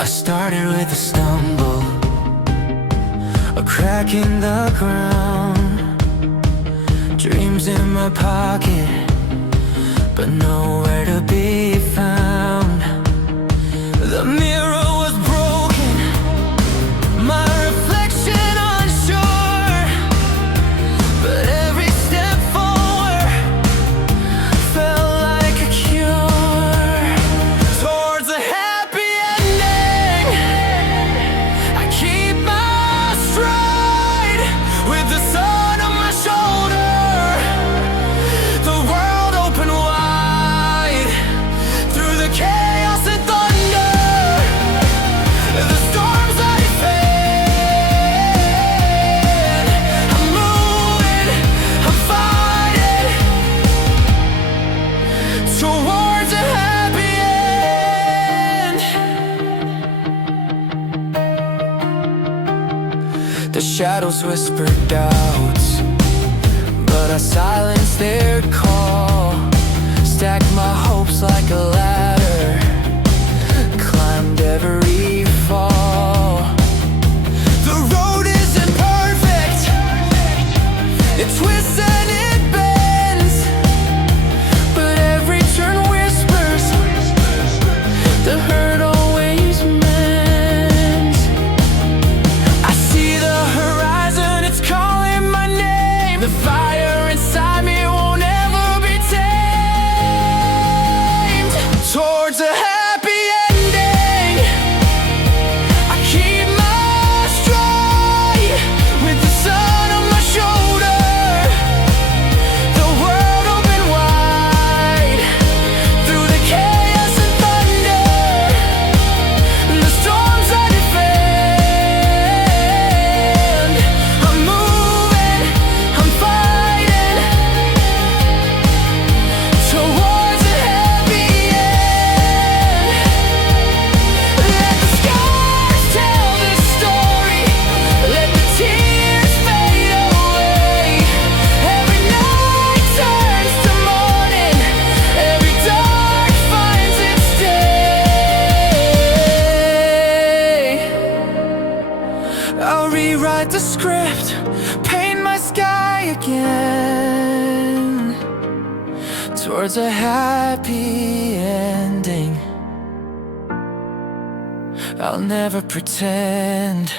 I started with a stumble, a crack in the ground, dreams in my pocket, but nowhere to be found. The mirror was broken, my reflection unsure, but every step forward felt like a cure towards a happy ending. I keep my stride with the sun on my shoulder, the world open wide through the chaos and thunder. The storms I defend, I'm moving, I'm fighting towards a happy end. The shadows whispered doubts, but I silenced their call. Stacked my hopes like a ladder, climbed every fall. The road isn't perfect, it twists and it bends, but every turn whispers, the hurt always mends. I see the horizon, it's calling my name. The fire inside me won't ever be tamed. Towards a happy ending, I keep my stride with the sun on my shoulder, the world open wide through the chaos and thunder. The storms I defend, I'm moving, I'm fighting towards a happy end. Let the scars tell this story, let the tears fade away. Every night turns to morning, every dark finds its day. I'll rewrite the script, paint my sky again towards a happy ending. I'll never pretend.